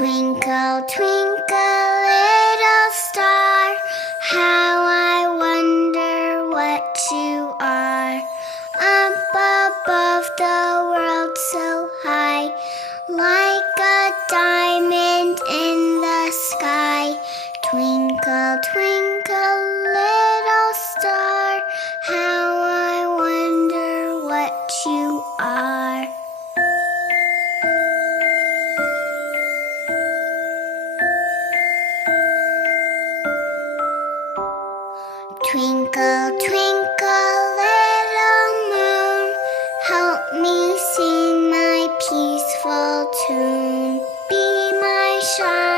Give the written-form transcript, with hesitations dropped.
Twinkle, twinkle, little star, how I wonder what you are. Up above the world so high, like a diamond in the sky. Twinkle, twinkle, little star, how I wonder what you are. Twinkle, twinkle, little moon, help me sing my peaceful tune. Be my shine.